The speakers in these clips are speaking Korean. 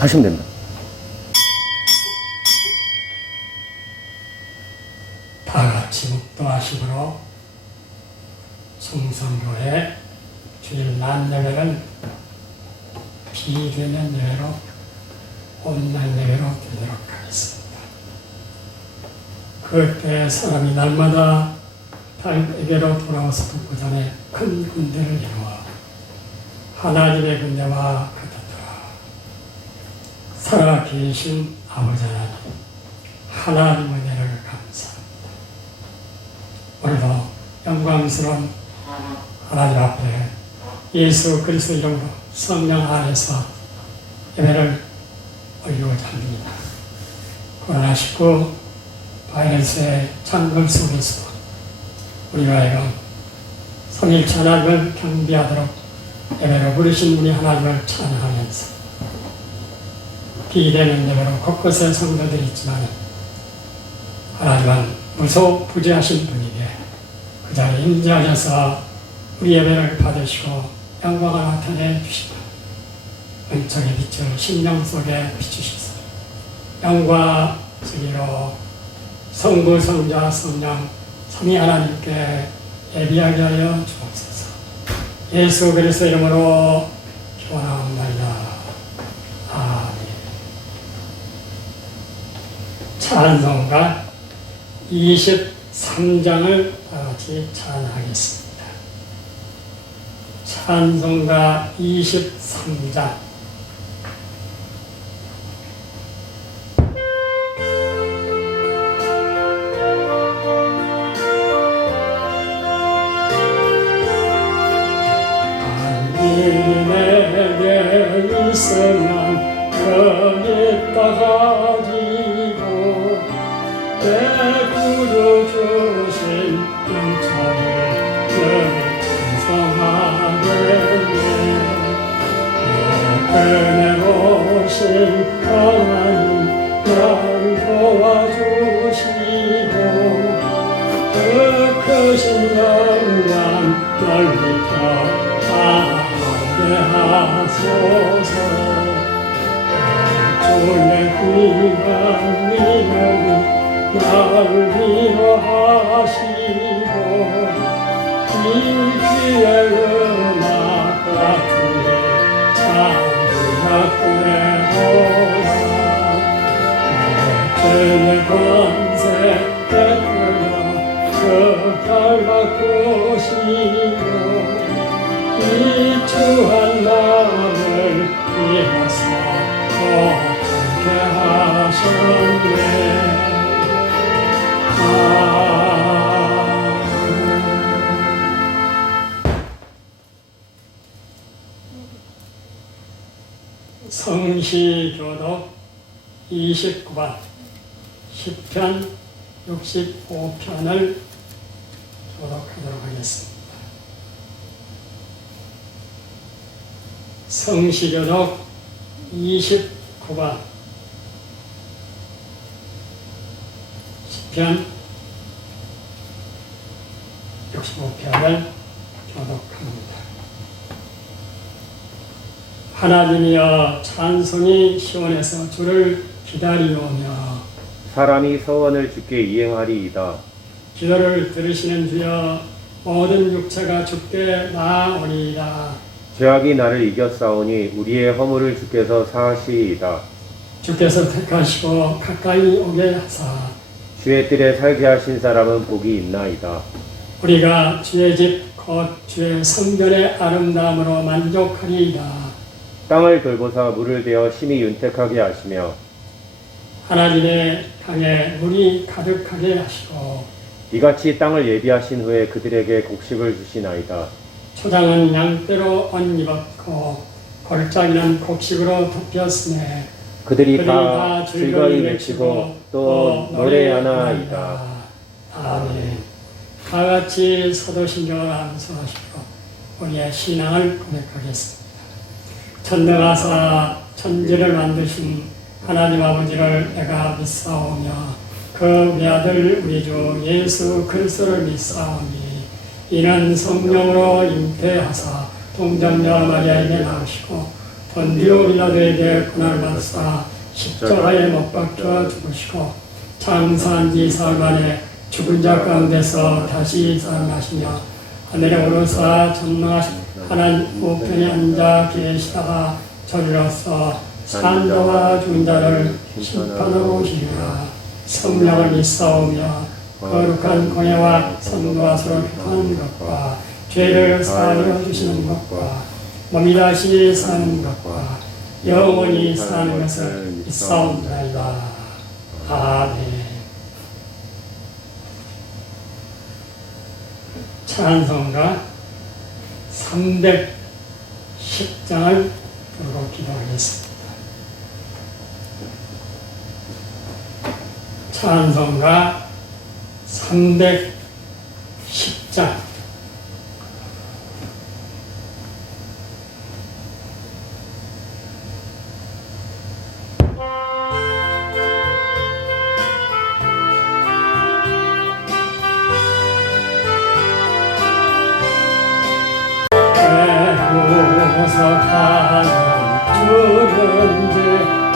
하시면 됩니다. 다 같이 묵도하심으로 충성교회 주일 난 예배를 비대면 예배로 온라인 예배로 드리도록 하겠습니다. 그때 사람이 날마다 달에게로 돌아와서 돕고자 하는 큰 군대를 이루어 하나님의 군대와 같았더라. 살아계신 아버지 하나님, 하나님의 은혜를 감사합니다. 오늘도 영광스러운 하나님 앞에 예수 그리스도 이름으로 성령 안에서 예배를 올리고자 합니다. 코로나19 바이러스의 장벽 속에서 우리가 하여금 삼일체 하나님을 경배하도록 예배로 부르신 우리 하나님을 찬양하면서 비대면 예배로 곳곳에 성도들이 있지만 하나님은 무소부재하신 분이기에 그 자리에 임재하셔서 우리 예배를 받으시고 영광을 나타내 주시고 은총의 빛을 심령 속에 비추셔서 영과 승리로 성부 성자 성령 삼위 하나님께 예비하게 하여 주옵소서. 예수 그리스도 이름으로 기원하옵나이다. 아멘. 찬송가 23장을 다같이 찬양하겠습니다. 찬송가 23장. 내게 있으면 여기다 가지고 내 구주 주신 은총을 늘 찬송하겠네. 내 은혜로우신 하나님 날 도와주시고 그 크신 영광 넓히켜 하소서. 주의 귀한 이름이 나를 위로하시고 이 귀의 음악 같으니 찬양하게 보라. 내 권세 베풀어 그 결박 보시고 이 주한 나를 위하사 어떻게 하셨네. 성시교독 29번 시편 65편을 교독하도록 하겠습니다. 성시교독 29번 시편 65편을 교독합니다. 하나님이여 찬송이 시온에서 주를 기다리오며 사람이 서원을 주께 이행하리이다. 기도를 들으시는 주여 모든 육체가 주께 나아오리이다. 죄악이 나를 이겼사오니 우리의 허물을 주께서 사하시이다. 주께서 택하시고 가까이 오게 하사 주의 뜰에 살게 하신 사람은 복이 있나이다. 우리가 주의 집 곧 주의 성전의 아름다움으로 만족하리이다. 땅을 돌보사 물을 대어 심히 윤택하게 하시며 하나님의 강에 물이 가득하게 하시고 이같이 땅을 예비하신 후에 그들에게 곡식을 주시나이다. 초장은 양떼로 옷 입었고 골짜기는 곡식으로 덮였으네. 그들이 다 즐거이 외치고 또 노래하나이다. 아멘. 다 같이 사도신경을 암송하시고 우리의 신앙을 고백하겠습니다. 전능하사 천지를 만드신 하나님 아버지를 내가 믿사오며 그 외아들 우리 주 예수 그리스도를 믿사오니 이는 성령으로 잉태하사 동정녀 마리아에게 낳으시고 본디오 빌라도에게 고난을 받으사 십자가에 못 박혀 죽으시고 장사한 지 사흘 만에 죽은 자 가운데서 다시 살아나시며 하늘에 오르사 전능하신 하나님 우편에 앉아 계시다가 저리로서 산 자와 죽은 자를 심판하러 오시리라. 성령을 믿사오며 거룩한 공예와 성도와 서로 교통하는 것과 죄를 사하여 주시는 것과 몸이 다시 사는 것과 영원히 사는 것을 믿사옵나이다. 아멘. 찬송가 310장을 부르고 기도하겠습니다. 찬송가 310장. 주는데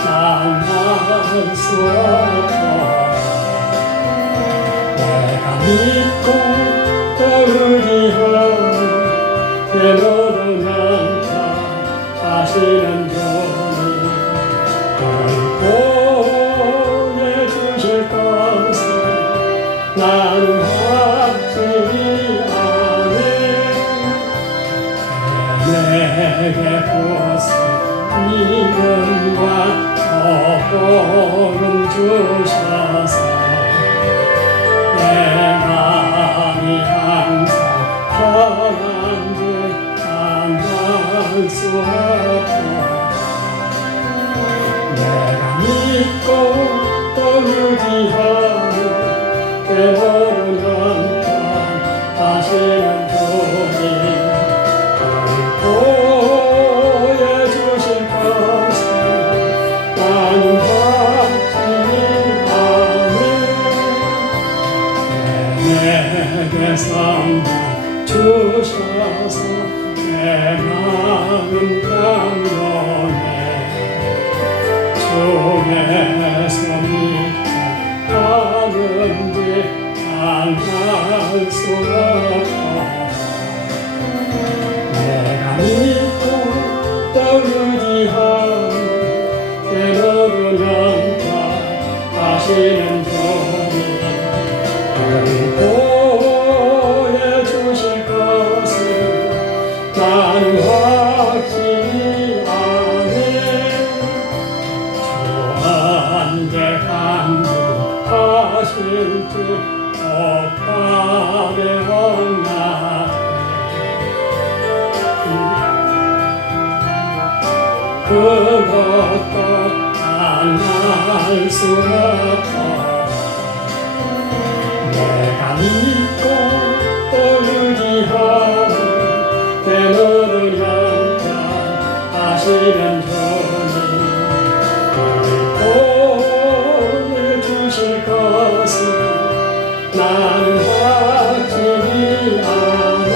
난 막을 수 없어. 내가 믿고 또 의지하는 내 모든 영광 하시는 주님 보내주실 것을 나는 확실히 아네. 내게 부어서 믿음과 복음 주셔서 내 마음이 항상 편한데 안할 수 없고 내가 믿고 또 의지하는 내 모든 영광 하시는 주님 보여주실 것을 나는 확실히 아네. 내게 선물 주셔서 내 마음 감동해. 주께서 믿고 가는데 안할 수 없고 내가 믿고 또 의지하는 내 모든 영광 하시는 주님 보여주실 것을 나는 확실히 아네. 주한테 간구하실 듯 옥밤에 험나게 그것도 안할 수 없어. 내가 믿고 또 의지하는 내 모든 영광 하시는 주님 보내주실 것을 나는 확실히 아네.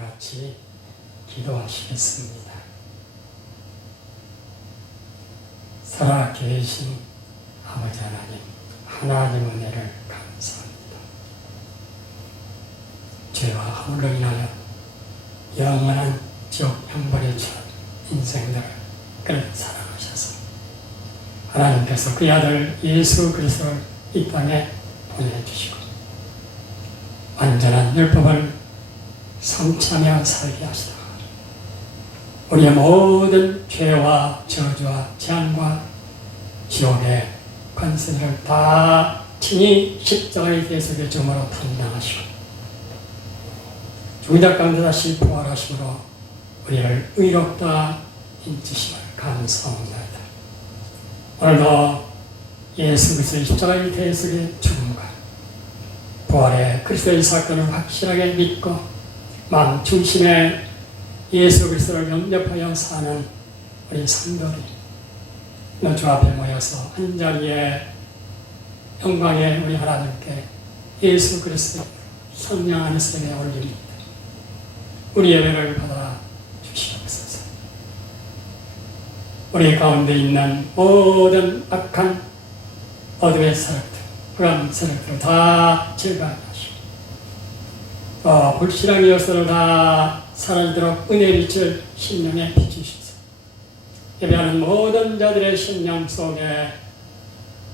같이 기도하시겠습니다. 살아계신 아버지 하나님 은혜를 감사합니다. 죄와 허물로 인하여 영원한 지옥 형벌에 처한 인생들을 그렇게 사랑하셔서 하나님께서 그의 아들 예수 그리스도를 이 땅에 보내주시고 완전한 율법을 성취하며 살게 하시다. 우리의 모든 죄와 저주와 재앙과 지옥의 권세를 다 친히 십자가의 대속의 점으로 담당하시고 죽은 자 가운데 다시 부활하심으로 우리를 의롭다 인치심을 감사합니다. 오늘도 예수 그리스도의 십자가의 대속의 죽음과 부활의 그리스도의 사건을 확실하게 믿고 마음 중심에 예수 그리스도를 영접하여 사는 우리 성도들이 너 주 앞에 모여서 한자리에 영광의 우리 하나님께 예수 그리스도 성령 안에서에 올립니다. 우리 예배를 받아 주시옵소서. 우리 가운데 있는 모든 악한 어둠의 세력들, 불안 세력들을 다 제거하게 하시고 또 불신앙의 요소를 다 사라지도록 은혜의 빛을 심령에 비추시소서. 예배하는 모든 자들의 심령 속에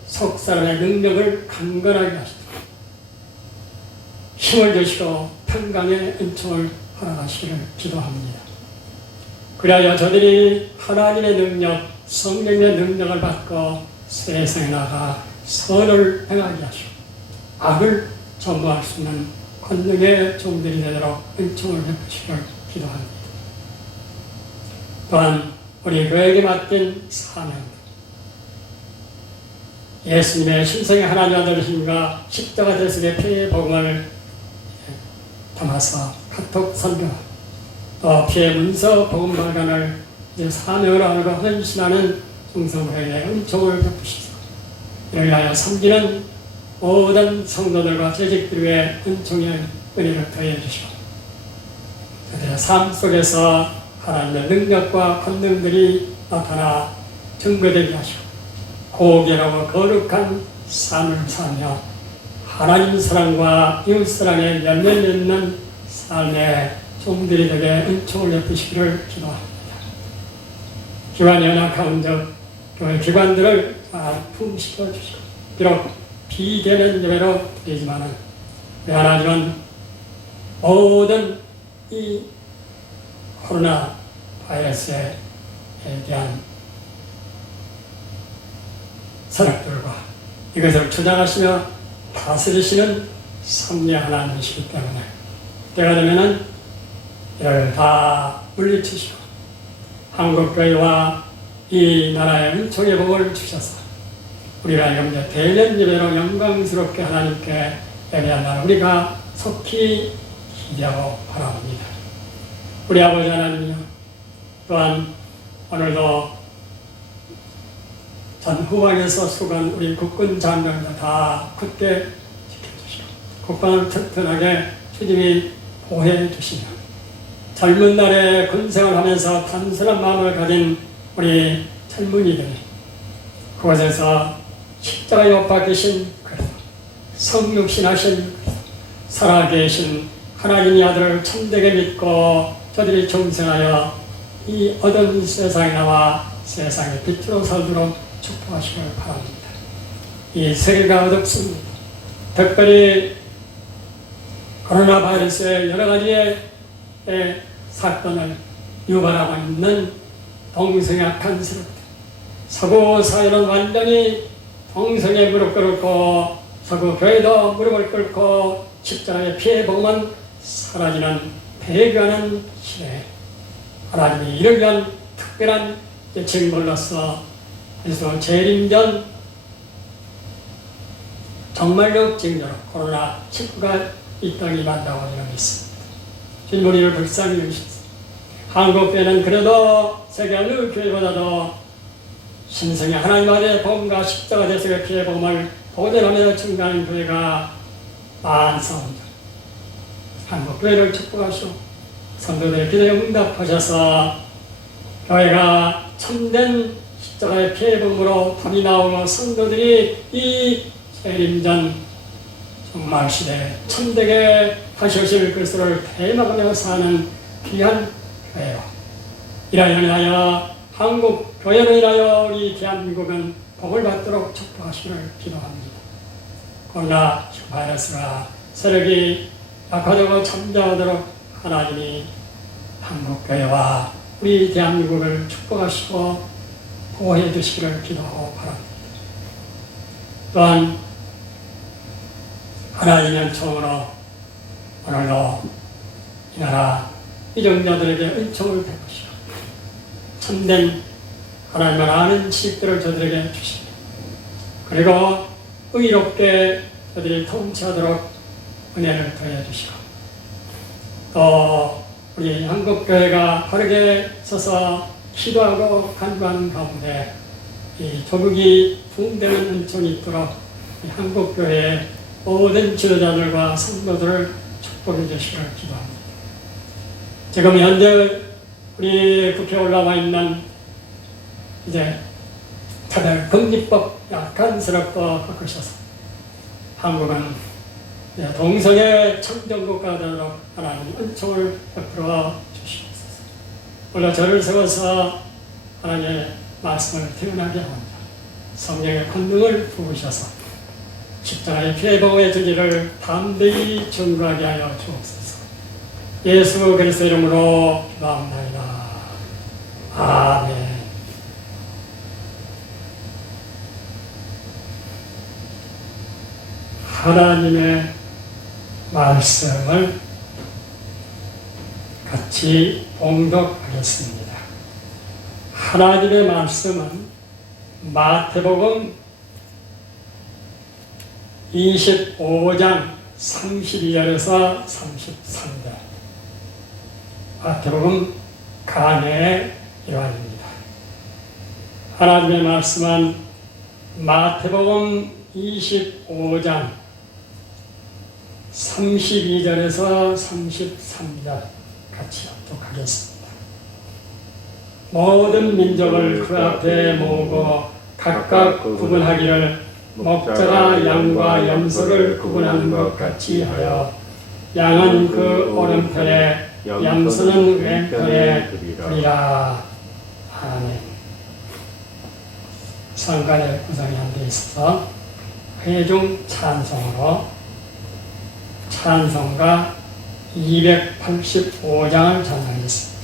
속사람의 능력을 강건하게 하시고 힘을 주시고 평강의 은총을 허락하시기를 기도합니다. 그리하여 저들이 하나님의 능력, 성령의 능력을 받고 세상에 나가 선을 행하게 하시고 악을 전무할 수 있는 권능의 종들이 되도록 은총을 베푸시기를 기도합니다. 또한 우리 교회에게 맡긴 사명, 예수님의 신성의 하나님 아들이심과 십자가 대속의 피의 복음을 담아서 카톡 선교, 또 피의 문서 복음 발간을 사명으로 알고 헌신하는 종성회의 은총을 베푸시소. 이를 위하여 섬기는 모든 성도들과 재직들 위해 은총의 은혜를 더해 주시고 그들의 삶 속에서 하나님의 능력과 권능들이 나타나 증거되게 하시고 고결하고 거룩한 삶을 살며 하나님 사랑과 이웃 사랑에 열매를 맺는 삶의 종들이 되게 은총을 베푸시기를 기도합니다. 기관이 연약한 교회 기관들을 잘 품시켜 주시고 비록 비대면 예배로 되지만은 우리 하나님은 모든 이 코로나 바이러스에 대한 세력들과 이것을 주장하시며 다스리시는 섭리 하나님이시기 때문에 때가 되면은 이를 다 물리치시고 한국교회와 이 나라의 은총의 복을 주셔서 우리가 하여금 대면 예배로 영광스럽게 하나님께 예배한 날 우리가 속히 기대하고 바라봅니다. 우리 아버지 하나님이여, 또한 오늘도 전 후방에서 수고한 우리 국군 장병들 다 굳게 지켜주시고 국방을 튼튼하게 주님이 보호해 주시며 젊은 날에 군생활을 하면서 단순한 마음을 가진 우리 젊은이들이 그곳에서 십자가에 못 박히신 그리스도, 성육신하신 그리스도, 살아계신 하나님의 아들을 참되게 믿고 저들이 종생하여 이 어두운 세상에 나와 세상의 빛으로 살도록 축복하시길 바랍니다. 이 세계가 어둡습니다. 특별히 코로나 바이러스의 여러 가지의 사건을 유발하고 있는 동성약한 세력들, 서구 사회는 완전히 동성에 무릎 꿇고 서구 교회도 무릎을 꿇고 십자가의 피해 복음은 사라지는 배교하는 시대에 하나님이 이를 위한 특별한 징벌로서 그래서 재림전 정말로 징조로 코로나19가 이 땅에 임한다고 저는 믿습니다. 주님 우리를 불쌍히 여기셨습니다. 한국교회는 그래도 세계 어느 교회보다도 신성의 하나님 아들의 복음과 십자가 대속의 피해 복음을 보존하며 증가하는 교회가 많사옵니다. 한국교회를 축복하시고 성도들의 기도에 응답하셔서 교회가 참된 십자가의 피해 복음으로 답이 나오고 성도들이 이 재림전 정말 시대에 참되게 다시 오실 그리스도를 대망하며 사는 귀한 교회로 이하여 한국 교회로 인하여 우리 대한민국은 복을 받도록 축복하시기를 기도합니다. 코로나 바이러스가 세력이 약화되고 잠잠하도록 하나님이 한국 교회와 우리 대한민국을 축복하시고 보호해 주시기를 기도하고 바랍니다. 또한 하나님의 은총으로 오늘도 이 나라 이정자들에게 은총을 베푸시고 참된 하나님을 아는 지식들을 저들에게 주십니다. 그리고 의롭게 저들이 통치하도록 은혜를 더해 주시고 또 우리 한국교회가 바르게 서서 기도하고 간구하는 가운데 이 조국이 부흥되는 은총이 있도록 한국교회의 모든 지도자들과 성도들을 축복해 주시기를 기도합니다. 지금 현재 우리 국회에 올라와 있는 이제 다들 금리법 약간 스럽고 바꾸셔서 한국은 동성애 청정국가 되도록 하나님 은총을 베풀어 주시옵소서. 오늘 저를 세워서 하나님의 말씀을 태어나게 합니다. 성령의 권능을 부으셔서 십자가의 피해 보호의 진리를 담대히 증거하게 하여 주옵소서. 예수 그리스도 이름으로 기도합니다. 아멘. 하나님의 말씀을 같이 봉독하겠습니다. 하나님의 말씀은 마태복음 25장 32절에서 33절, 마태복음 강해의 일환입니다. 하나님의 말씀은 마태복음 25장 32절에서 33절 같이 합독하겠습니다. 모든 민족을 그 앞에 모으고 각각 구분하기를 목자가 양과 염소를 구분하는 것 같이 하여 양은 그 오른편에 염소는 왼편에 두리라. 아멘. 성간의 구성이 안 돼 있어서 회중 찬송으로 찬송가 285장을 찬송하겠습니다.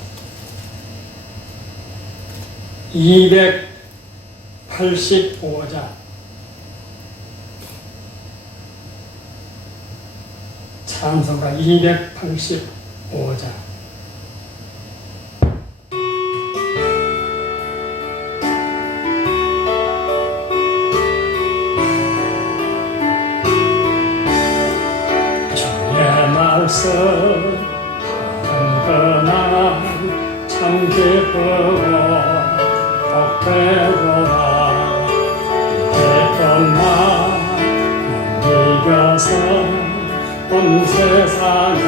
285장 찬송가 285장 주의 말씀 한근한 참 기쁘고 복되도다. 기쁜 마음 이겨서 온 세상에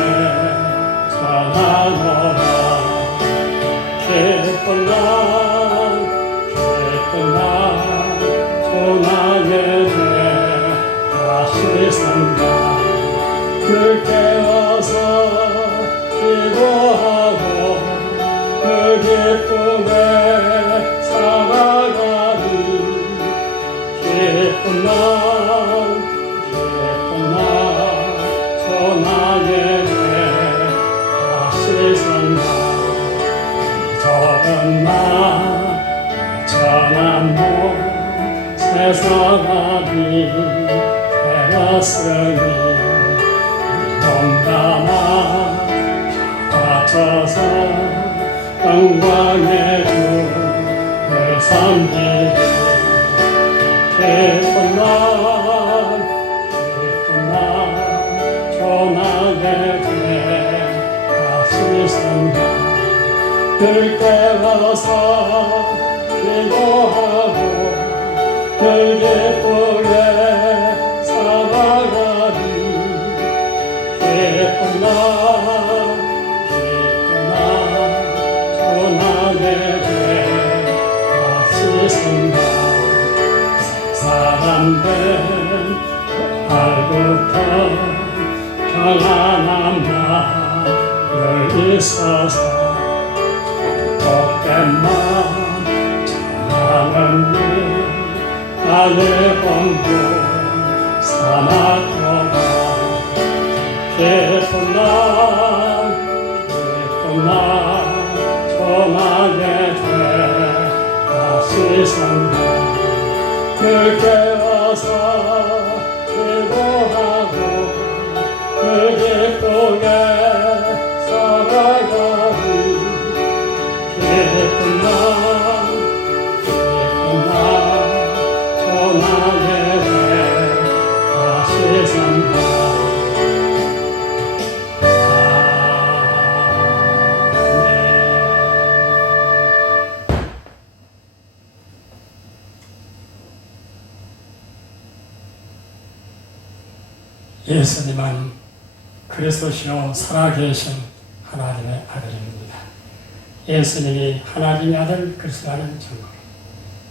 전하노라. 기쁜 날 조나의 내 다시 산다. 늘 깨어서 기도하고 그 기쁨에 살아가리. 기쁜 날 나의 죄 다시 산다. 적은 나 전한 모 세상아비 되었으니 용감아 바쳐서 영광의 주를 섬기리. 기쁜 날 조나의 죄 다시 산다. 늘 깨어서 기도하고 늘 기쁘게 살아가리. 기쁜 날 조나의 죄 다시 산다. 사람된 날부터 평안한 마음을 있어서 복된 마음 전하는 일 나의 공부 삼았도다. 기쁜 날 조나의 죄 다시 산다. 늘 깨어서 기도하고 늘 기쁘게 살아가리. 기쁜 날 조나의 죄 다시 산다. 예수님은 그 그리스도시요 살아계신 하나님의 아들입니다. 예수님이 하나님의 아들 그리스도라는 증거로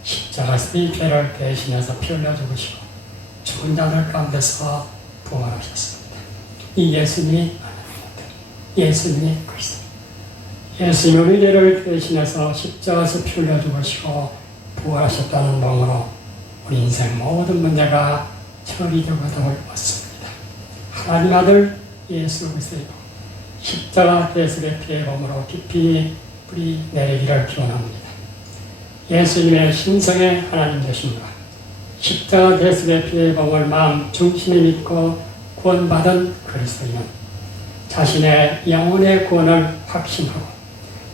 십자가에서 이 죄를 대신해서 피 흘려 죽으시고 죽은 자들 가운데서 부활하셨습니다. 이 예수님이 하나님입니다. 예수님이 그리스도. 예수님이 우리 죄를 대신해서 십자가에서 피 흘려 죽으시고 부활하셨다는 명으로 우리 인생 모든 문제가 처리되고도 왔습니다. 하나님 아들 예수 그리스도의 십자가 대속의 피의 몸으로 깊이 뿌리 내리기를 기원합니다. 예수님의 신성의 하나님 되심과 십자가 대속의 피의 몸을 마음 중심에 믿고 구원받은 그리스도인은 자신의 영혼의 구원을 확신하고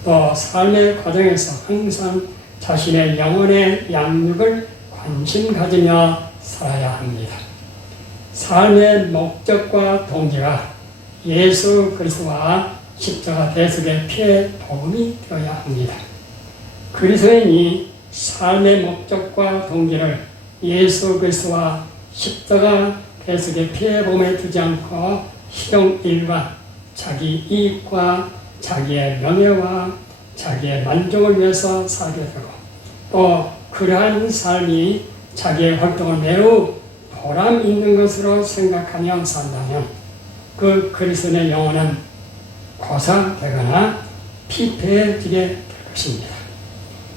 또 삶의 과정에서 항상 자신의 영혼의 양육을 관심 가지며 살아야 합니다. 삶의 목적과 동기가 예수 그리스도와 십자가 대속의 피의 복음이 되어야 합니다. 그리스도인이 삶의 목적과 동기를 예수 그리스도와 십자가 대속의 피의 복음에 두지 않고 실용일과 자기 이익과 자기의 명예와 자기의 만족을 위해서 살게 되고 또 그러한 삶이 자기의 활동을 매우 보람 있는 것으로 생각하며 산다면 그 그리스도의 영혼은 고사되거나 피폐해지게 될 것입니다.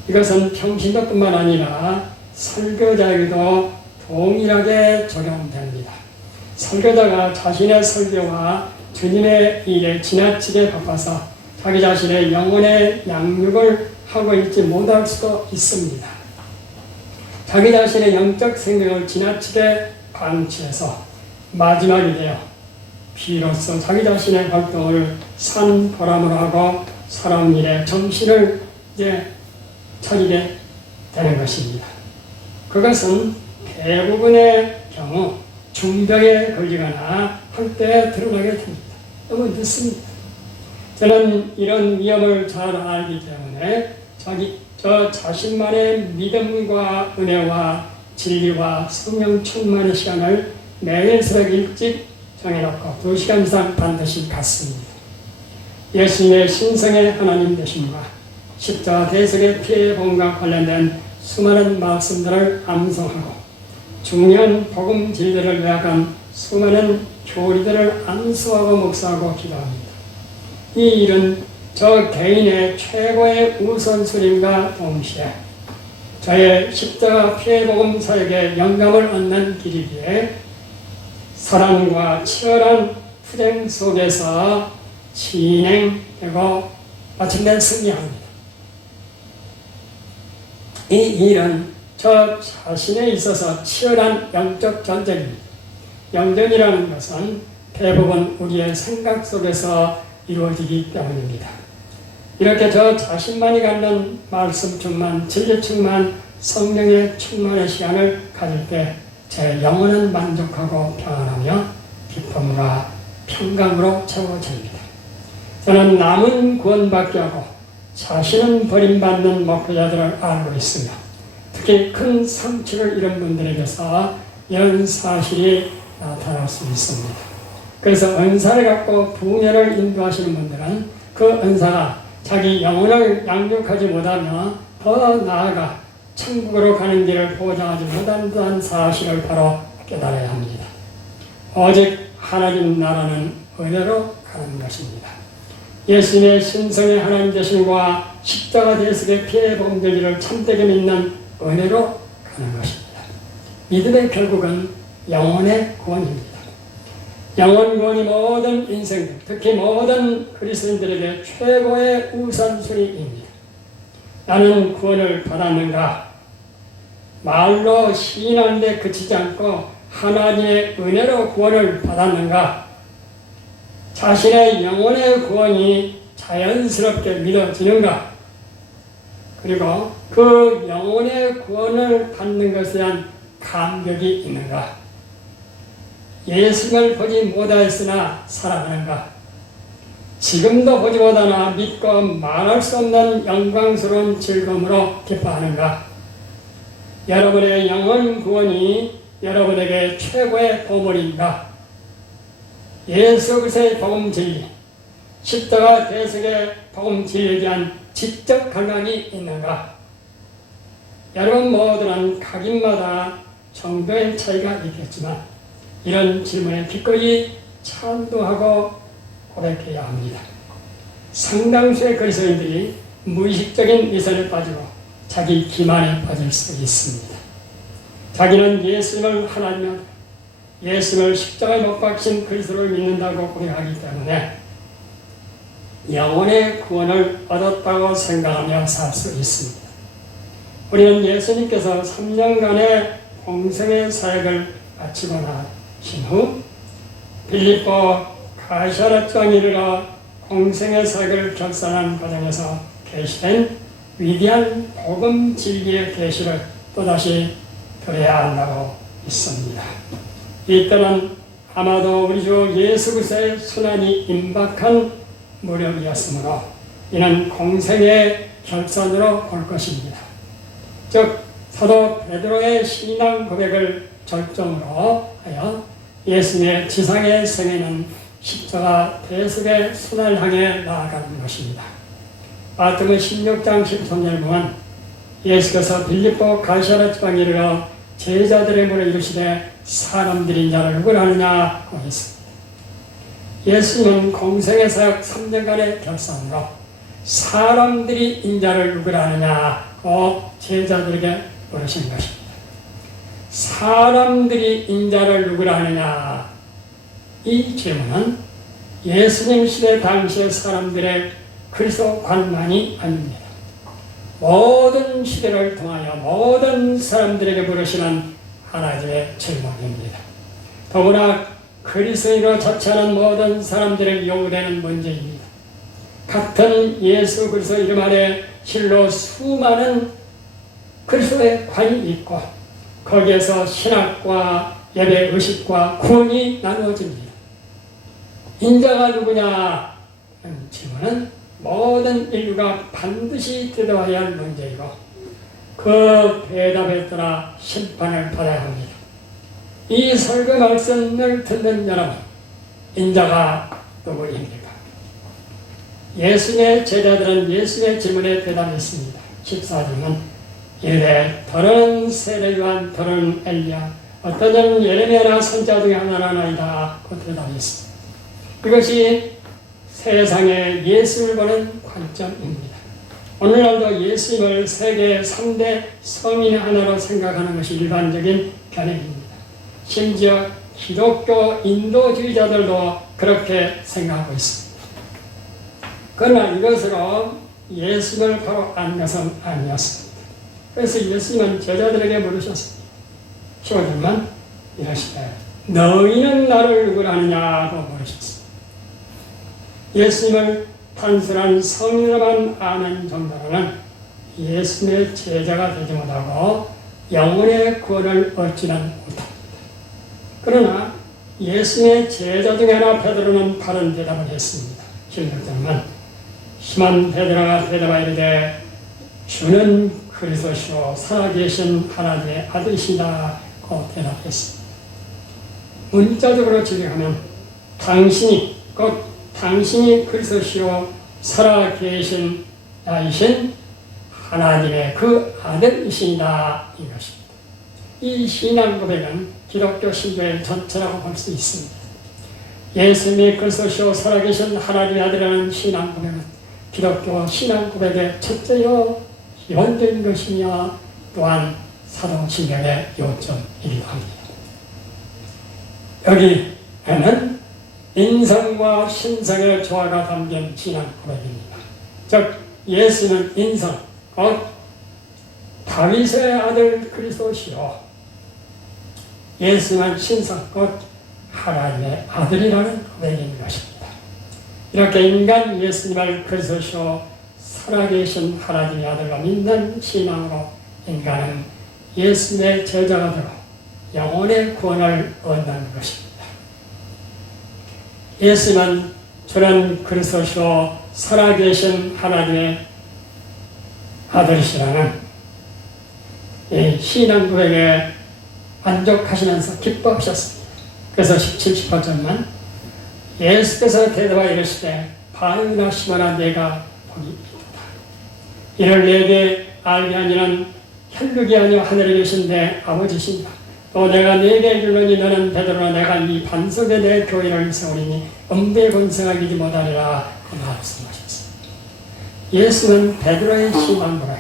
이것은 평신도뿐만 아니라 설교자에게도 동일하게 적용됩니다. 설교자가 자신의 설교와 주님의 일에 지나치게 바빠서 자기 자신의 영혼의 양육을 하고 있지 못할 수도 있습니다. 자기 자신의 영적 생명을 지나치게 방치해서 마지막이 되어 비로소 자기 자신의 활동을 산 보람으로 하고 살아온 일에 정신을 차리게 되는 것입니다. 그것은 대부분의 경우 중병에 걸리거나 할 때 드러나게 됩니다. 너무 늦습니다. 저는 이런 위험을 잘 알기 때문에 저 자신만의 믿음과 은혜와 진리와 성령 충만의 시간을 매일 새벽 일찍 정해놓고 2시간 이상 반드시 갖습니다. 예수님의 신성의 하나님 되심과 십자가 대속의 피의 복음과 관련된 수많은 말씀들을 암송하고 중요한 복음 진리를 요약한 수많은 교리들을 암송하고 묵상하고 기도합니다. 이 일은 저 개인의 최고의 우선순위과 동시에 저의 십자가 피의 복음 사역에 영감을 얻는 길이기에 사랑과 치열한 투쟁 속에서 진행되고 마침내 승리합니다. 이 일은 저 자신에 있어서 치열한 영적 전쟁입니다. 영전이라는 것은 대부분 우리의 생각 속에서 이루어지기 때문입니다. 이렇게 저 자신만이 갖는 말씀 충만, 진리 충만, 성령의 충만의 시간을 가질 때 제 영혼은 만족하고 평안하며 기쁨과 평강으로 채워집니다. 저는 남은 구원받게 하고 자신은 버림받는 목회자들을 알고 있으며 특히 큰 상처를 입은 분들에게서 이런 사실이 나타날 수 있습니다. 그래서 은사를 갖고 부흥회를 인도하시는 분들은 그 은사가 자기 영혼을 양육하지 못하며 더 나아가 천국으로 가는 길을 보장하지 못한다는 사실을 바로 깨달아야 합니다. 오직 하나님 나라는 은혜로 가는 것입니다. 예수님의 신성의 하나님 되심과 십자가 대속의 피의 복음 진리를 참되게 믿는 은혜로 가는 것입니다. 믿음의 결국은 영혼의 구원입니다. 영혼 구원이 모든 인생들, 특히 모든 그리스도인들에게 최고의 우선순위입니다. 나는 구원을 받았는가? 말로 시인하는 데 그치지 않고 하나님의 은혜로 구원을 받았는가? 자신의 영혼의 구원이 자연스럽게 믿어지는가? 그리고 그 영혼의 구원을 받는 것에 대한 감격이 있는가? 예수를 보지 못하였으나 살아가는가? 지금도 보지 못하나 믿고 말할 수 없는 영광스러운 즐거움으로 기뻐하는가? 여러분의 영혼 구원이 여러분에게 최고의 보물인가? 예수 그리스도의 복음 진리, 십자가 대속의 복음 진리에 대한 지적 갈망이 있는가? 여러분 모두는 각인마다 정도의 차이가 있겠지만 이런 질문에 기꺼이 찬동하고 고백해야 합니다. 상당수의 그리스도인들이 무의식적인 미선에 빠지고 자기 기만에 빠질 수 있습니다. 자기는 예수님을 하나님의 예수님을 십자가에 못 박힌 그리스도를 믿는다고 고백하기 때문에 영혼의 구원을 얻었다고 생각하며 살 수 있습니다. 우리는 예수님께서 3년간의 공생의 사역을 마치고 나신 후 빌립보 가시아라 지방에 이르러 공생의 사역을 결산하는 과정에서 계시된 위대한 복음 진리의 계시를 또다시 들어야 한다고 믿습니다. 이때는 아마도 우리 주 예수 그리스도의 순환이 임박한 무렵이었으므로 이는 공생의 결산으로 볼 것입니다. 즉 사도 베드로의 신앙 고백을 절정으로 하여 예수님의 지상의 생애는 십자가 대속의 순환을 향해 나아가는 것입니다. 마태복음 16장 13절을 보면 예수께서 빌립보 가시아라 지방에 이르러 제자들의 물에 이르시되 사람들이 나를 누구라 하느냐고 했습니다. 예수님은 공생의 사역 3년간의 결산으로 사람들이 인자를 누구라 하느냐고 제자들에게 물으신 것입니다. 사람들이 인자를 누구라 하느냐, 이 질문은 예수님 시대 당시의 사람들의 그리스도관만이 아닙니다. 모든 시대를 통하여 모든 사람들에게 물으시는 하나님의 질문입니다. 더구나 그리스도인으로 자처하는 모든 사람들에게 요구되는 문제입니다. 같은 예수 그리스도 이름 아래 실로 수많은 그리스도의 관이 있고 거기에서 신학과 예배 의식과 구원이 나누어집니다. 인자가 누구냐? 하는 질문은 모든 인류가 반드시 대답해야 할 문제이고 그 대답에 따라 심판을 받아야 합니다. 이 설교 말씀을 듣는 여러분, 인자가 누구입니까? 예수님의 제자들은 예수님의 질문에 대답했습니다. 14절은 이르되 더러는 세례 요한, 더러는 엘리야, 어떤 자는 예레미야나 선지자 중에 하나라나이다 고 대답했습니다. 그것이 세상의 예수를 보는 관점입니다. 오늘날도 예수님을 세계 3대 서민 하나로 생각하는 것이 일반적인 견해입니다. 심지어 기독교 인도주의자들도 그렇게 생각하고 있습니다. 그러나 이것으로 예수님을 바로 안 것은 아니었습니다. 그래서 예수님은 제자들에게 물으셨습니다. 15절만 이러시되 너희는 나를 누구라 하느냐고 물으셨습니다. 예수님을 단순한 성령만 아는 정도로는 예수님의 제자가 되지 못하고 영혼의 구원을 얻지는 못합니다. 그러나 예수님의 제자 중에 하나 베드로는 바른 대답을 했습니다. 16절만 시몬 베드로가 대답하여 이르되 주는 그리스도시요 살아계신 하나님의 아들이시다고 대답했습니다. 문자적으로 지적하면 당신이 곧 당신이 그리스도시요 살아계신 나이신 하나님의 그 아들이시다 이것입니다. 이 신앙 고백은 기독교 신조의 전체라고 볼 수 있습니다. 예수님이 그리스도시요 살아계신 하나님의 아들이라는 신앙 고백은 기독교 신앙 고백의 첫째요 기본적인 것이며 또한 사도신경의 요점이기도 합니다. 여기에는 인성과 신성의 조화가 담긴 신앙 고백입니다. 즉 예수는 인성, 곧 다윗의 아들 그리스도시요 예수는 신성, 곧 하나님의 아들이라는 고백인 것입니다. 이렇게 인간 예수님을 그리스도시요 살아계신 하나님의 아들로 믿는 신앙으로 인간은 예수님의 제자가 되고 영혼의 구원을 얻는 것입니다. 예수님은 주는 그리스도시요 살아계신 하나님의 아들이시라는 이 신앙 고백에 만족하시면서 기뻐하셨습니다. 그래서 17, 18절만 예수께서 대답하여 이르시되 바요나 시몬아 내가 복이 있도다. 이를 내게 알게 하니는 혈육이 아니요 하늘에 계신 내 아버지시니라. 또 내가 네게 이르노니 너는 베드로라 내가 이 반석에 내 교회를 세우리니 음부의 권세가 이기지 못하리라 그 말씀하셨습니다. 예수는 베드로의 시몬보라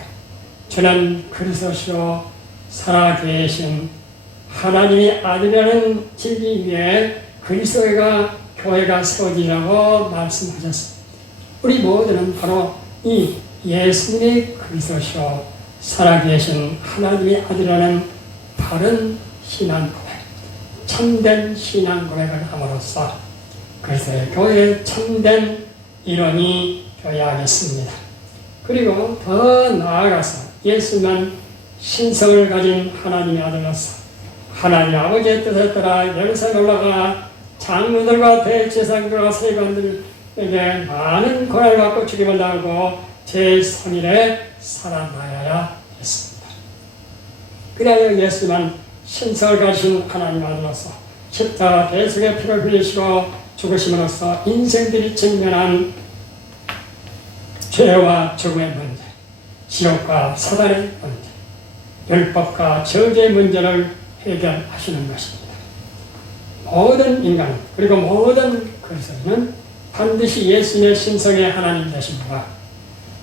저는 그리스도시요 살아계신 하나님의 아들이라는 진리 위에 그리스도가 교회가 세워지라고 말씀하셨습니다. 우리 모두는 바로 이 예수님의 그리스도시요 살아계신 하나님의 아들이라는 바른 신앙 고백, 참된 신앙 고백을 함으로써 그리스도의 교회의 참된 일원이 되어야 하겠습니다. 그리고 더 나아가서 예수는 신성을 가진 하나님의 아들로서 하나님 아버지의 뜻에 따라 예루살렘에 올라가 장로들과 대제사장들과 세관들에게 많은 고난을 받고 죽임을 당하고 제3일에 살아나야 했습니다. 그래야 예수는 신성을 가진 하나님 아들로서 십자가 대속의 피를 흘리시고 죽으심으로써 인생들이 직면한 죄와 죽음의 문제, 지옥과 사단의 문제, 율법과 저주의 문제를 해결하시는 것입니다. 모든 인간 그리고 모든 그리스도인은 반드시 예수님의 신성의 하나님 되심과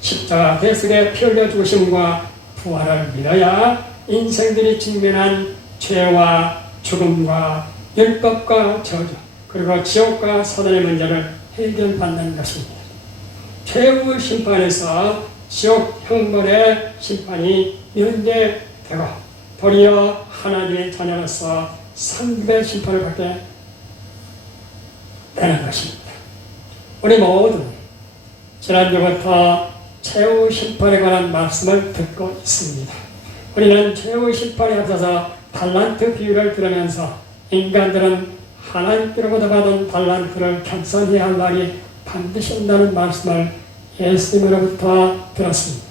십자가 대속의 피 흘려 죽으심과 부활을 믿어야 인생들이 직면한 죄와 죽음과 율법과 저주 그리고 지옥과 사단의 문제를 해결받는 것입니다. 최후 심판에서 지옥 형벌의 심판이 면제되고 도리어 하나님의 자녀로서 상급의 심판을 받게 되는 것입니다. 우리 모두 지난주부터 최후 심판에 관한 말씀을 듣고 있습니다. 우리는 최후 심판에 앞서서 달란트 비유를 들으면서 인간들은 하나님께로부터 받은 달란트를 겸손해야 할 날이 반드시 온다는 말씀을 예수님으로부터 들었습니다.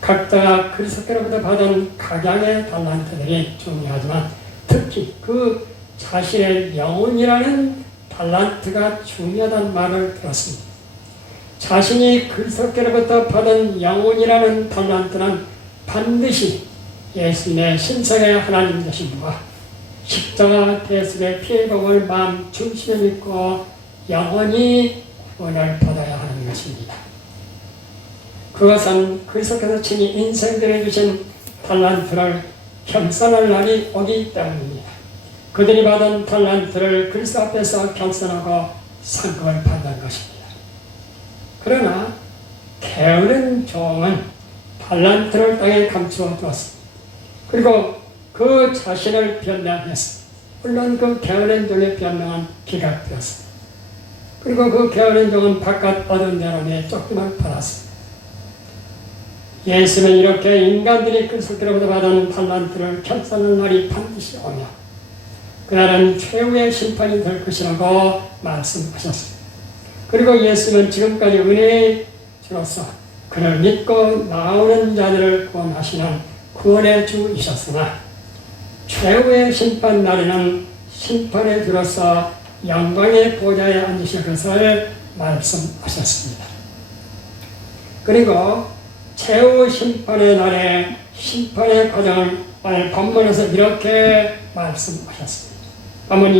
각자가 그리스도께로부터 받은 각양의 달란트들이 중요하지만 특히 그 자신의 영혼이라는 달란트가 중요하다는 말을 들었습니다. 자신이 그리스도께로부터 받은 영혼이라는 달란트는 반드시 예수님의 신성의 하나님 되심과 십자가 대속의 피의 복을 마음 중심에 믿고 영원히 구원을 받아야 하는 것입니다. 그것은 그리스도께서 친히 인생들에 주신 달란트를 겸손할 날이 오기 때문입니다. 그들이 받은 달란트를 그리스도 앞에서 겸손하고 상급을 받는 것입니다. 그러나 게으른 종은 달란트를 땅에 감추어 두었습니다. 그리고 그 자신을 변명했습니다. 물론 그 게으른 종의 변명은 기각되었습니다. 그리고 그 게으른 종은 바깥 어두운 데로 내쫓김을 받았습니다. 예수는 이렇게 인간들이 그리스도께로부터 받은 달란트를 겸손한 날이 반드시 오며 그날은 최후의 심판이 될 것이라고 말씀하셨습니다. 그리고 예수는 지금까지 은혜의 주로서 그를 믿고 나오는 자들을 구원하시는 구원의 주이셨으나 최후의 심판 날에는 심판의 주로서 영광의 보좌에 앉으실 것을 말씀하셨습니다. 그리고 최후 심판의 날에 심판의 과정을 오늘 본문에서 이렇게 말씀하셨습니다. 본문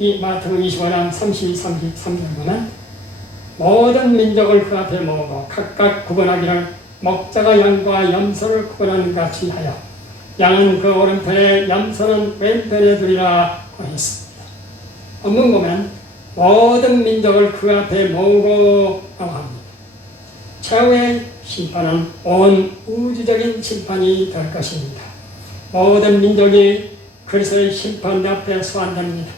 이 마태복음 25장 32, 33절 보면 모든 민족을 그 앞에 모으고 각각 구분하기를 목자가 양과 염소를 구분하는 같이 하여 양은 그 오른편에 염소는 왼편에 두리라 하였습니다. 본문 보면 모든 민족을 그 앞에 모으고 합니다. 최후의 심판은 온 우주적인 심판이 될 것입니다. 모든 민족이 그리스도의 심판 앞에 소환됩니다.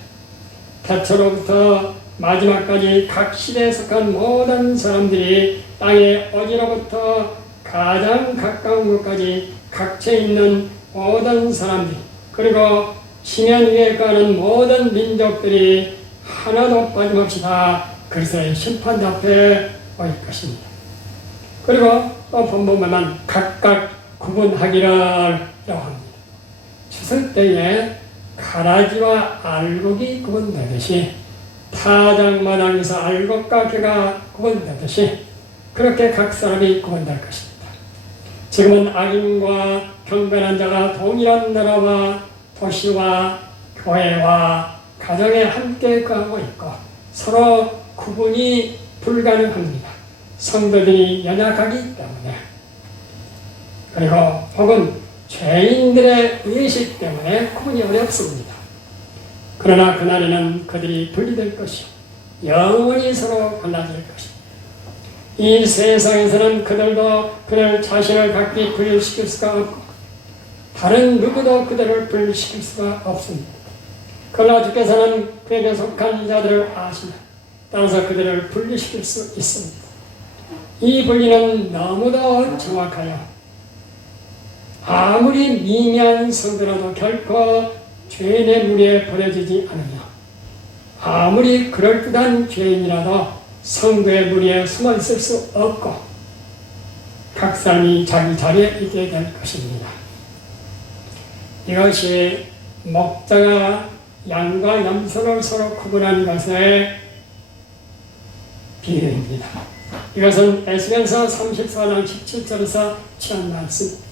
태초로부터 마지막까지 각 시대에 속한 모든 사람들이 땅의 어디로부터 가장 가까운 곳까지 각처에 있는 모든 사람들 그리고 지면 위에 가는 모든 민족들이 하나도 빠짐없이 다 그리스도의 심판 앞에 올 것입니다. 그리고 또 본문만 각각 구분하기를 합니다. 추석 때에 가라지와 알곡이 구분되듯이 타작마당에서 알곡과 개가 구분되듯이 그렇게 각 사람이 구분될 것입니다. 지금은 악인과 경건한 자가 동일한 나라와 도시와 교회와 가정에 함께 거하고 있고 서로 구분이 불가능합니다. 성도들이 연약하기 때문에, 그리고 혹은 죄인들의 의식 때문에 구분이 어렵습니다. 그러나 그날에는 그들이 분리될 것이요 영원히 서로 갈라질 것입니다. 이 세상에서는 그들도 그들 자신을 각기 분리시킬 수가 없고 다른 누구도 그들을 분리시킬 수가 없습니다. 그러나 주께서는 그에게 속한 자들을 아시나 따라서 그들을 분리시킬 수 있습니다. 이 분리는 너무도 정확하여 아무리 미미한 성도라도 결코 죄인의 무리에 버려지지 않으며 아무리 그럴듯한 죄인이라도 성도의 무리에 숨어 있을 수 없고 각 사람이 자기 자리에 있게 될 것입니다. 이것이 목자가 양과 염소를 서로 구분한 것의 비유입니다. 이것은 에스겔서 34장 17절에서 취한 말씀입니다.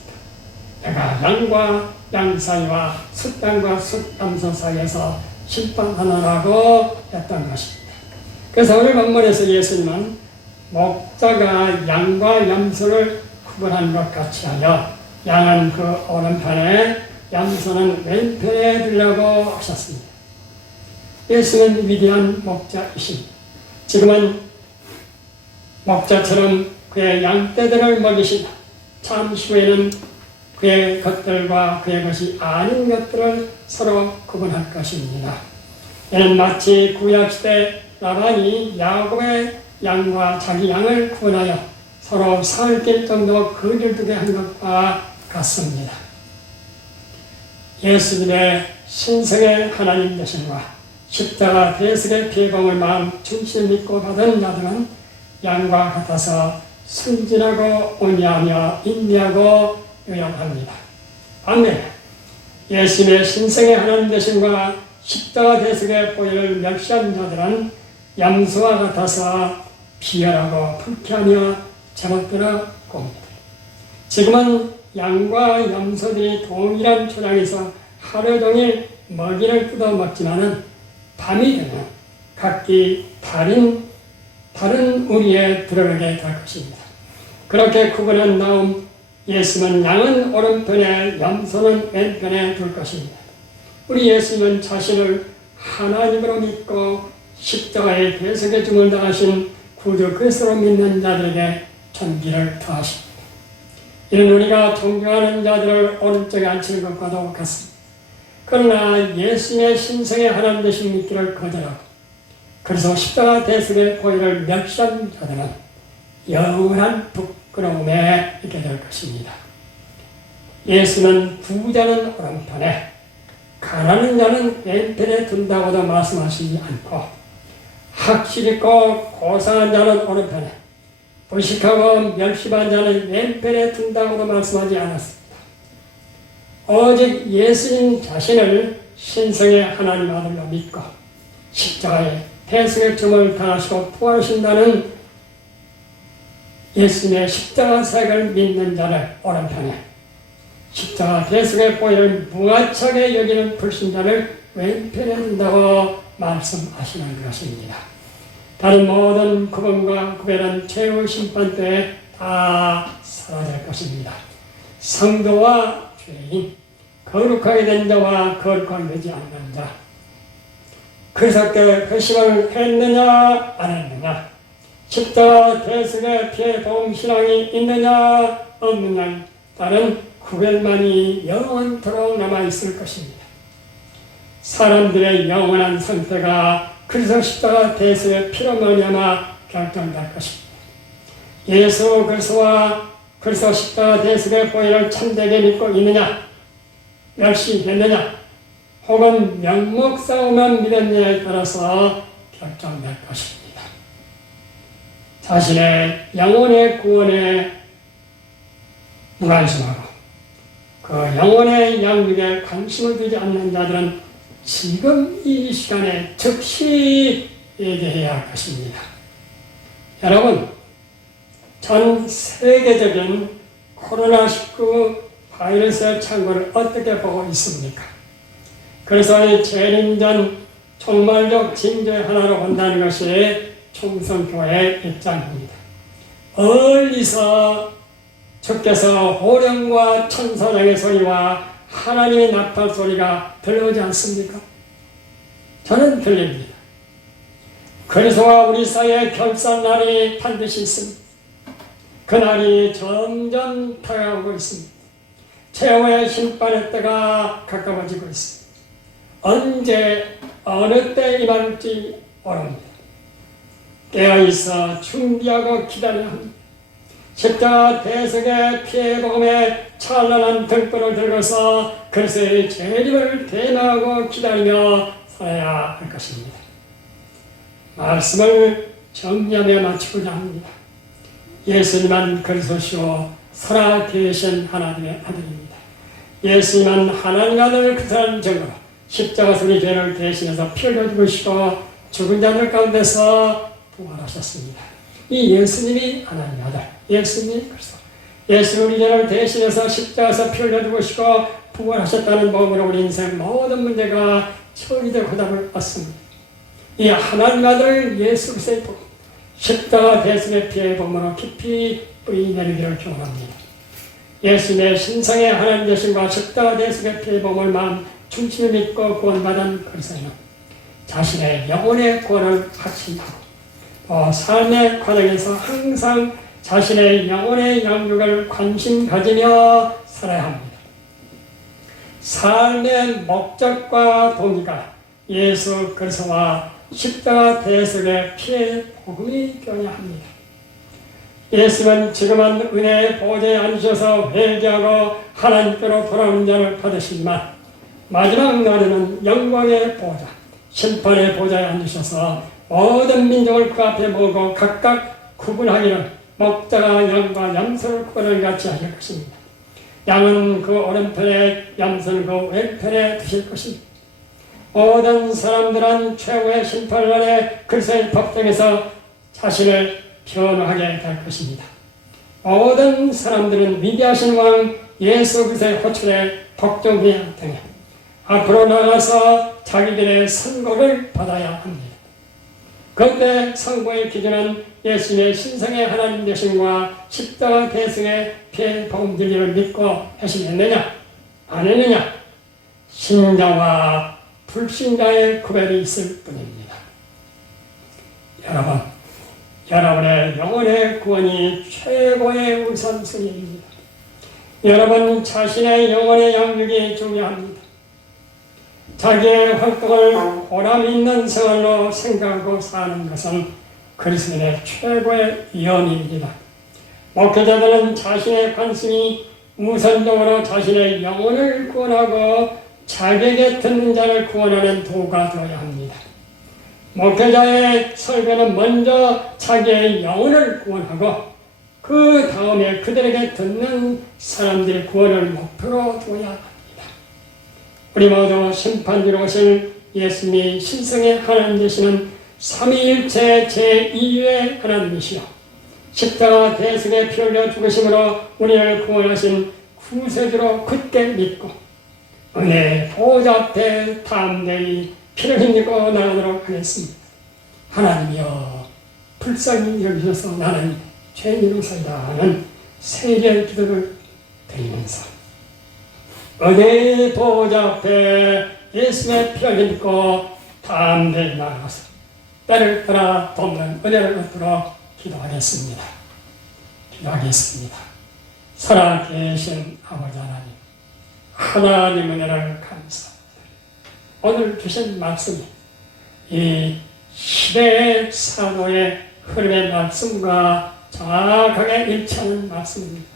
내가 양과 양 사이와 숫양과 숫염소 사이에서 심판하노라고 했던 것입니다. 그래서 오늘 본문에서 예수님은 목자가 양과 염소를 구분한 것 같이 하여 양은 그 오른편에 염소는 왼편에 두려고 하셨습니다. 예수는 위대한 목자이십니다. 지금은 목자처럼 그의 양떼들을 먹이시나 잠시 후에는 그의 것들과 그의 것이 아닌 것들을 서로 구분할 것입니다. 이는 마치 구약시대 라반이 야곱의 양과 자기 양을 구분하여 서로 사흘 길 정도 거리를 두게 한 것과 같습니다. 예수님의 신성의 하나님 되심과 십자가 대속의 피해봉을 마음 중심 믿고 받은 자들은 양과 같아서 순진하고 온유하며 인내하고 요양합니다. 반면에 예수님의 신성의 하나님 되심과 십자가 대속의 보혈을 멸시한 자들은 염소와 같아서 비열하고 불쾌하며 제멋대로 봅니다. 지금은 양과 염소들이 동일한 초장에서 하루 종일 먹이를 뜯어 먹지만은 밤이 되면 각기 다른 우리에 들어가게 될 것입니다. 그렇게 구분한 다음 예수는 양은 오른편에 염소는 왼편에 둘 것입니다. 우리 예수님은 자신을 하나님으로 믿고 십자가의 대속의 죽음을 당하신 구주 그리스도로 믿는 자들에게 존귀를 더하십니다. 이는 우리가 존경하는 자들을 오른쪽에 앉히는 것과도 같습니다. 그러나 예수님의 신성의 하나님 되신 믿기를 거절하고 그래서 십자가 대속의 보혈을 멸시한 자들은 영원한 부끄러움에 있게 될 것입니다. 예수는 부자는 오른편에 가난한 자는 왼편에 둔다고도 말씀하시지 않고 학식 있고 고상한 자는 오른편에 부식하고 멸시한 자는 왼편에 둔다고도 말씀하지 않았습니다. 오직 예수님 자신을 신성의 하나님 아들로 믿고 십자가에 대속의 죽음을 당하시고 부활하신다는 예수님의 십자가 사역을 믿는 자를 오른편에 십자가 대속의 보혈을 무가차게 여기는 불신자를 왼편에 둔다고 말씀하시는 것입니다. 다른 모든 구분과 구별은 최후 심판 때에 다 사라질 것입니다. 성도와 죄인, 거룩하게 된 자와 거룩하게 되지 않는 자, 그리스도께 회심을 했느냐 안 했느냐, 십자가 대속의 피해 보험 신앙이 있느냐 없느냐에 따른 구별만이 영원토록 남아있을 것입니다. 사람들의 영원한 상태가 그리스도 십자가 대속의 피로 말미암아 결정될 것입니다. 예수 그리스도와 그리스도 십자가 대속의 보혈을 참되게 믿고 있느냐, 멸시했느냐, 혹은 명목 싸움만 믿었느냐에 따라서 결정될 것입니다. 자신의 영혼의 구원에 무관심하고 그 영혼의 양육에 관심을 두지 않는 자들은 지금 이 시간에 즉시 얘기해야 할 것입니다. 여러분, 전 세계적인 코로나19 바이러스의 창고를 어떻게 보고 있습니까? 그래서 이 재림전 종말적 징조의 하나로 본다는 것이 총성교회의 입장입니다. 어디서 주께서 호령과 천사장의 소리와 하나님의 나팔 소리가 들려오지 않습니까? 저는 들립니다. 그리스도와 우리 사이의 결산날이 반드시 있습니다. 그날이 점점 다가오고 있습니다. 최후의 심판의 때가 가까워지고 있습니다. 언제 어느 때 임할지 모릅니다. 깨어있어 준비하고 기다려야 합니다. 십자가 대속의 피해 복음의 찬란한 등불을 들고서 그리스도의 재림을 대마하고 기다리며 살아야 할 것입니다. 말씀을 정리하며 마치고자 합니다. 예수님은 그리스도시오 살아계신 하나님의 아들입니다. 예수님은 하나님 아들 그사람 증거로 십자가에서 우리 죄를 대신해서 피 흘려 죽으시고 죽은 자들 가운데서 부활하셨습니다. 이 예수님이 하나님의 아들, 예수님 그리스도, 예수 우리 죄를 대신해서 십자가에서 피 흘려 죽으시고 부활하셨다는 법으로 우리 인생 모든 문제가 처리되고 답을 얻습니다. 이 하나님 아들 예수 그리스도의 복, 십자가 대속의 피의 복으로 깊이 뿌리 내리기를 기원합니다. 예수님의 신성의 하나님 되심과 십자가 대속의 피의 복을 마음 중심에 믿고 구원받은 그리스도인은 자신의 영혼의 구원을 확신하고 삶의 과정에서 항상 자신의 영혼의 양육을 관심 가지며 살아야 합니다. 삶의 목적과 동기가 예수 그리스도와 십자가 대속의 피의 복음이 되어야 합니다. 예수는 지금은 은혜의 보좌에 앉으셔서 회개하고 하나님께로 돌아오는 자를 받으시지만 마지막 날에는 영광의 보좌, 심판의 보좌에 앉으셔서 모든 민족을 그 앞에 모으고 각각 구분하기를 목자가 양과 염소를 구분하는 같이 하실 것입니다. 양은 그 오른편에, 염소는 그 왼편에 두실 것입니다. 모든 사람들은 최후의 심판날에 그리스도의 법정에서 자신을 변호하게 될 것입니다. 모든 사람들은 위대하신 왕 예수 그리스도의 호출에 복종해야 되며 앞으로 나가서 자기들의 선고를 받아야 합니다. 그때 선고의 기준은 예수님의 신성의 하나님 되심과 십자가 대승의 피의 복음 진리를 믿고 회심했느냐 안 했느냐 신자와 불신자의 구별이 있을 뿐입니다. 여러분, 여러분의 영혼의 구원이 최고의 우선순위입니다. 여러분 자신의 영혼의 양육이 중요합니다. 자기의 활동을 보람 있는 생활로 생각하고 사는 것은 그리스도인의 최고의 위험입니다. 목회자들은 자신의 관심이 우선적으로 자신의 영혼을 구원하고 자기에게 듣는 자를 구원하는 도구가 되어야 합니다. 목회자의 설교는 먼저 자기의 영혼을 구원하고 그 다음에 그들에게 듣는 사람들의 구원을 목표로 두어야 합니다. 우리 모두 심판주로 오실 예수님이 신성의 하나님 되시는 삼위일체 제2의 하나님이시여 십자가 대승에 피 흘려 죽으심으로 우리를 구원하신 구세주로 굳게 믿고 은혜의 보좌 앞에 담대히 피를 흘리고 나가도록 하겠습니다. 하나님이여 불쌍히 여기셔서 나는 죄인으로서이다 하는 세계의 기도를 드리면서 은혜의 보좌 앞에 예수의 피를 흘리고 담대히 나가서 때를 따라 돕는 은혜를 얻도록 기도하겠습니다. 기도하겠습니다. 살아계신 아버지 하나님, 하나님 은혜를 감사합니다. 오늘 주신 말씀이 이 시대의 사도의 흐름의 말씀과 정확하게 일치하는 말씀입니다.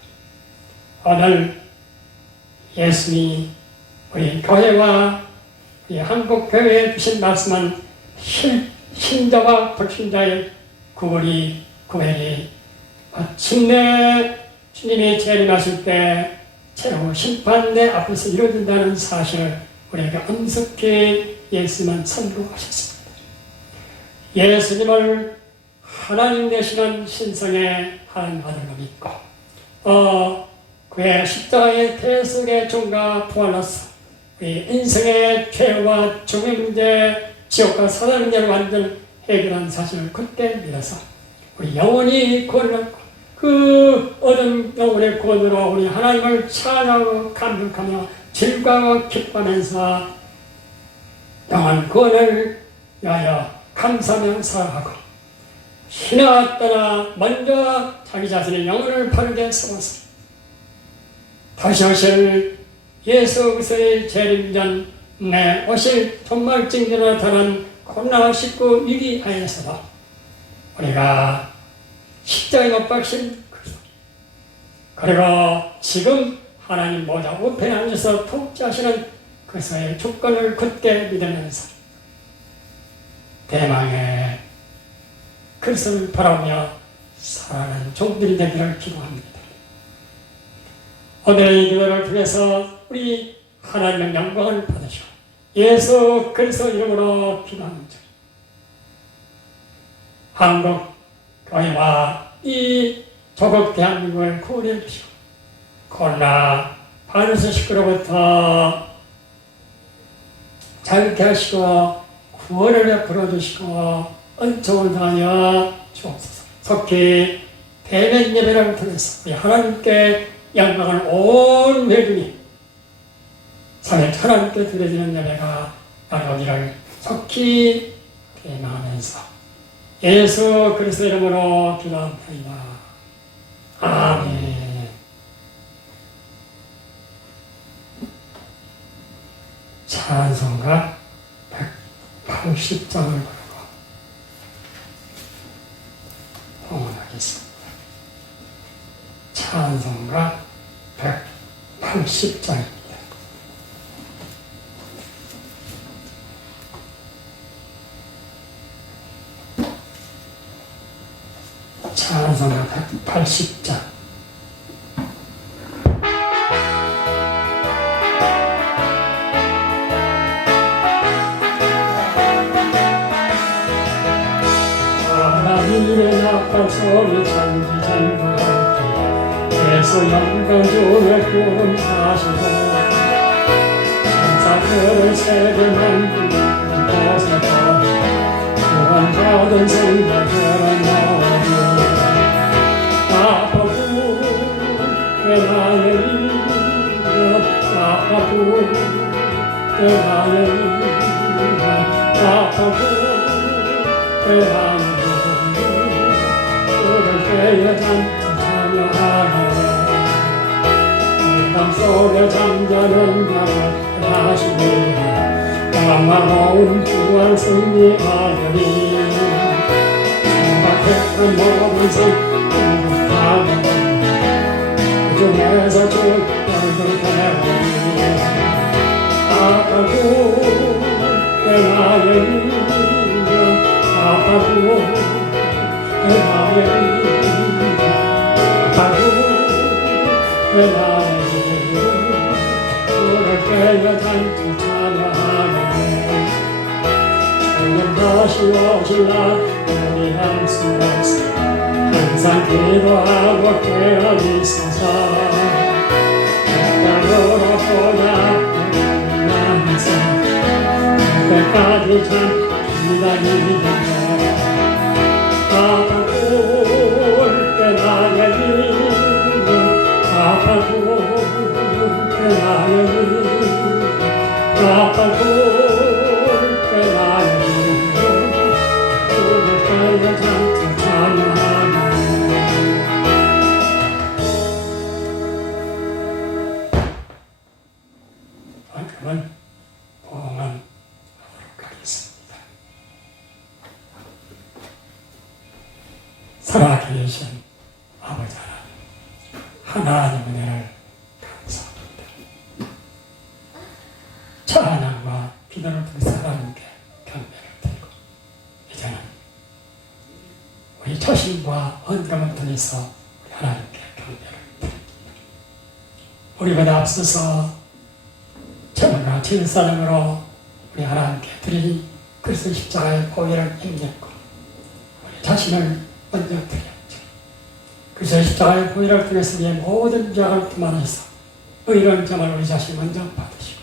오늘 예수님이 우리 교회와 우리 한국교회에 주신 말씀은 신자와 불신자의 구별이 마침내 주님이 재림하실 때 최후 심판대 앞에서 이루어진다는 사실을 우리에게 엄습게 예수님은 선고하셨습니다. 예수님을 하나님 되시는 신성의 하나님 아들로 믿고 그의 십자가의 대속의 종과 부활로서 우리 인생의 죄와 죽음의 문제, 지옥과 사단의 문제를 완전 해결한 사실을 그때 믿어서 우리 영원히 구원받고 그 얻은 영혼의 구원으로 우리 하나님을 찬양하고 감격하며 즐거워 기뻐하면서 영원 구원을 위하여 감사하며 살아가고 신하 떠나 먼저 자기 자신의 영혼을 바르게 세워서 다시 오실 예수 그리스도의 재림전에 오실 정말 증거로 나타난 코로나 19 위기하에서도 우리가 십자가에 못 박힌 그리스도 그리고 지금 하나님 모자 우편에 앉아서 통치하시는 그리스도의 주권을 굳게 믿으면서 대망의 그리스도를 바라보며 살아가는 종들이 되기를 기도합니다. 오늘의 기도를 통해서 우리 하나님의 영광을 받으시고 예수 그리스도 이름으로 기도합니다. 한국 교회와 이 조국 대한민국을 구원해 주시고 코로나 바이러스 시끄러부터 자유케 하시고 구원을 베풀어 주시고 은총을 다하여 주옵소서. 속히 대면 예배를 통해서 우리 하나님께 영광을 온 회중이 하나님께 드려지는 예배가 나오기를 속히 기대하면서 예수 그리스도 이름으로 기도합니다. 아멘. 찬송가 180장을 부르고 봉헌하겠습니다. 찬송가 180장입니다. 찬송가 180장. 하나님의 낙방 소리 전지전부하기 예수 영광 중에 구름 하시고 천사들을 세계 만드는 곳에 거기 구원받은 성자들은 너희 아파구 내 나의 이름 아파구 내 나의 이름 아파구 내 나의 그를 찬양하네. 땅속에 잠자는 나를 하시니 영화로운 구원 승리하리니 생각했던 모든 성공하는 그 중에서 주권을 보내오니 아파구 내 나의 이름 아파구 내 나의 이름 내 나의 이름 그를 깨어 잔뜩 찬양하네. 주님 다시 오실 날 우리 할 수 없어 항상 기도하고 깨어 있어서 땅으로 보내면서 그때까지 참 기다리겠네. 아파올 때 나의 이름 아파올 때 나의 이름 아파올 때 나의 이름 그를 깨어 잔뜩 찬양하네. 그러면 봉헌하도록 하겠습니다. 살아계신 아버지 하나님 은혜를 감사합니다. 찬양과 기도를 통해서 하나님께 경배를 드리고 이제는 우리 초심과 언감을 통해서 우리 하나님께 경배를 드립니다. 우리보다 앞서서 정과 진사령으로 우리 하나님께 드린 그리스도 십자가의 보혈을 힘냈고 자신을 먼저 드렸죠. 그래서 십자가의 보혈을 통해서 우리의 모든 죄악을 품안에서 의로운 점을 우리 자신 먼저 받으시고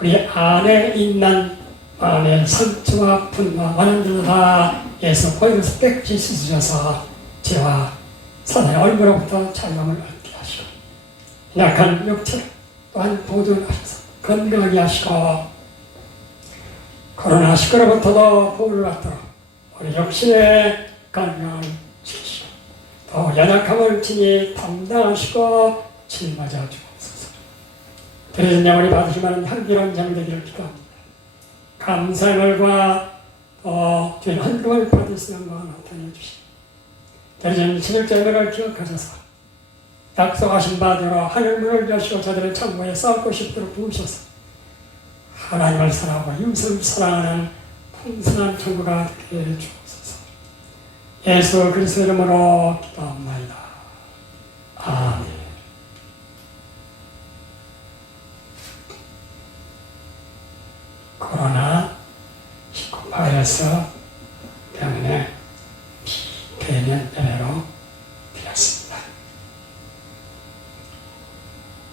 우리 안에 있는 마음의 상처와 분노와 원한들도 다 예수 보혈에서 깨끗이 씻으셔서 죄와 사단의 얼굴로부터 자유함을 얻게 하시고 약한 육체를 또한 보존하셔서 건강하게 하시고 코로나19로부터도 보호를 받도록 우리 역신의 건강을 지키시고 또 연약함을 친히 담당하시고 짊어져 주옵소서. 드려진 영원히 받으시면 향기로운 장이 되기를 기도합니다. 감사물과 주인 헌금을 받을 수 있는 거 나타내 주시고 드려진 11절을 기억하셔서 약속하신 바대로 하늘문을 여시고 저들의 천국에 쌓고 싶도록 부으셔서 하나님을 사랑하고 이웃을 사랑하는 풍성한 천국가 되게 해주옵소서. 예수 그리스도 이름으로 기도합니다. 아멘. 코로나19 바이러스 때문에 비대면 예배로 드렸습니다.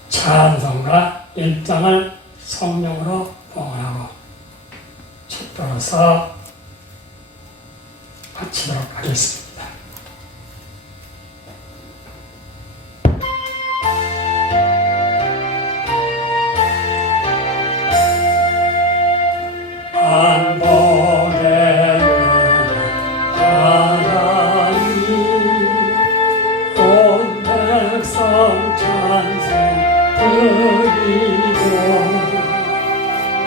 찬송가 1장을 성령으로 봉헌하고 축도로서 마치도록 하겠습니다. 안보내는 하나님 온 백성 찬송 드리고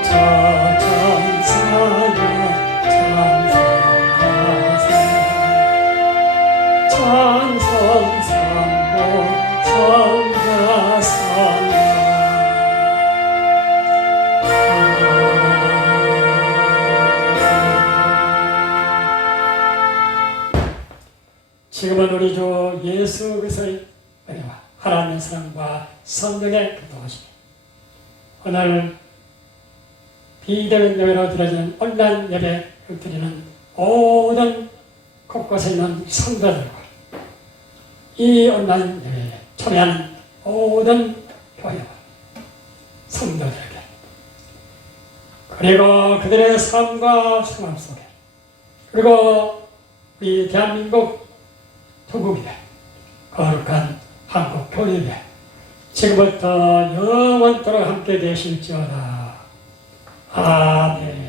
저전사여 찬송하세 찬송상고 성가상가 지금은 우리 주 예수 그리스도의 은혜와 하나님의 사랑과 성령의 교통하심이 오늘 비대면 예배로 드려지는 온라인 예배 드리는 모든 곳곳에 있는 성도들과 이 온라인 예배에 참여하는 모든 교회와 성도들에게 그리고 그들의 삶과 생활 속에 그리고 우리 대한민국 조국이래 거룩한 한국 교회에 지금부터 영원토록 함께 되실지어다. 아멘.